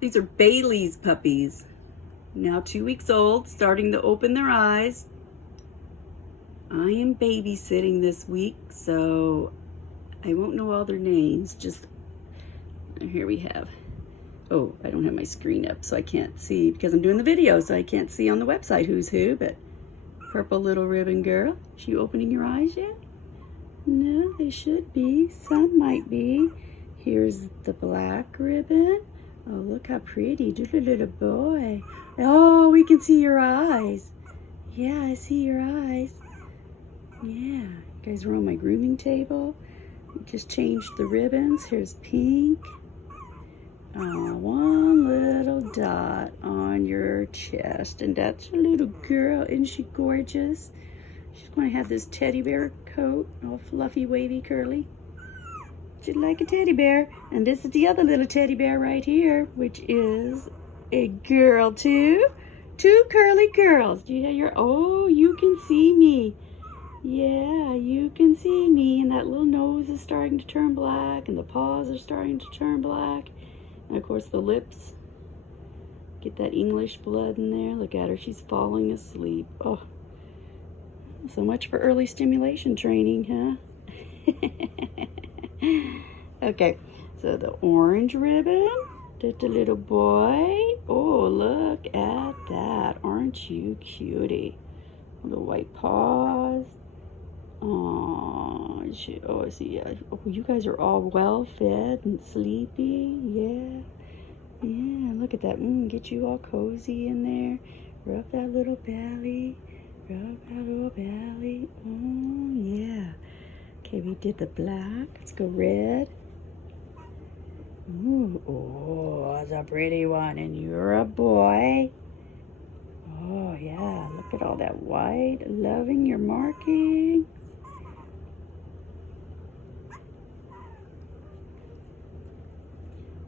These are Bailey's puppies. Now 2 weeks old, starting to open their eyes. I am babysitting this week, so I won't know all their names. Just, here we have, oh, I don't have my screen up, so I can't see because I'm doing the video, so I can't see on the website who's who, but purple little ribbon girl. Is you opening your eyes yet? No, they should be. Some might be. Here's the black ribbon. Oh, look how pretty. Little boy. Oh, we can see your eyes. Yeah, I see your eyes. Yeah, you guys are on my grooming table. Just changed the ribbons. Here's pink. One little dot on your chest, and that's a little girl. Isn't she gorgeous? She's going to have this teddy bear coat, all fluffy, wavy, curly. She'd like a teddy bear. And this is the other little teddy bear right here, which is a girl too. Two curly girls. Yeah, oh, you can see me. Yeah, you can see me. And that little nose is starting to turn black, and the paws are starting to turn black. And of course the lips. Get that English blood in there. Look at her, she's falling asleep. Oh, so much for early stimulation training, huh? Okay, so the orange ribbon, the little boy. Oh, look at that. Aren't you cutie? The white paws. Oh, I see. Oh, you guys are all well fed and sleepy. Yeah. Yeah, look at that. Get you all cozy in there. Rub that little belly. Rub that little belly. Oh, yeah. Okay, we did the black. Let's go red. Ooh, oh, that's a pretty one. And you're a boy. Oh, yeah. Look at all that white. Loving your markings.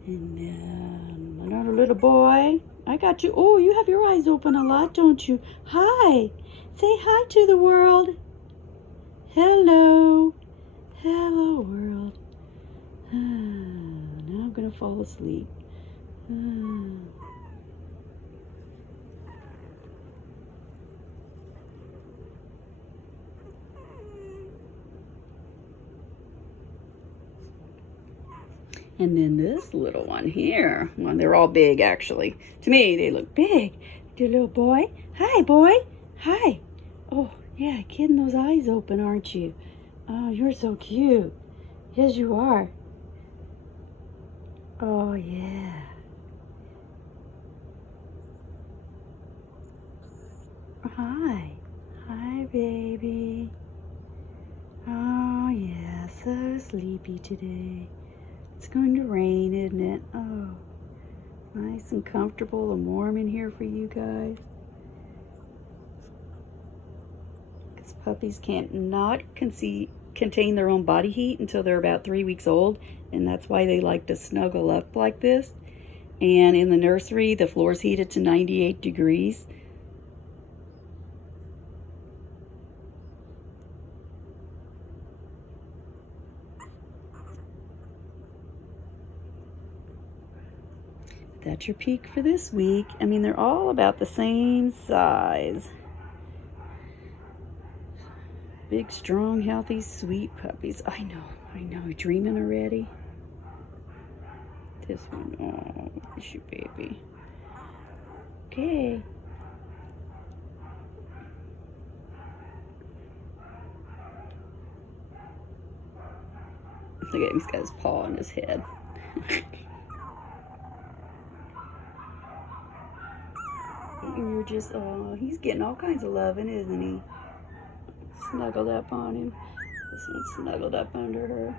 And then another little boy. I got you. Oh, you have your eyes open a lot, don't you? Hi. Say hi to the world. Hello. Hello, world. Now I'm going to fall asleep. And then this little one here. Well, they're all big, actually. To me, they look big. Dear little boy. Hi, boy. Hi. Oh, yeah, kidding those eyes open, aren't you? Oh, you're so cute. Yes, you are. Oh, yeah. Hi. Hi, baby. Oh, yeah, so sleepy today. It's going to rain, isn't it? Oh, nice and comfortable and warm in here for you guys. Because puppies can't not contain their own body heat until they're about 3 weeks old, and that's why they like to snuggle up like this. And in the nursery, the floor's heated to 98 degrees. That's your peek for this week. I mean, they're all about the same size. Big, strong, healthy, sweet puppies. I know. Dreaming already? This one, oh, it's your baby. Okay. Look at him, he's got his paw on his head. You're just, oh, he's getting all kinds of loving, isn't he? Snuggled up on him. This one's snuggled up under her.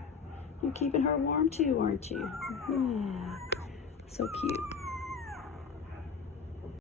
You're keeping her warm too, aren't you? Yeah. So cute.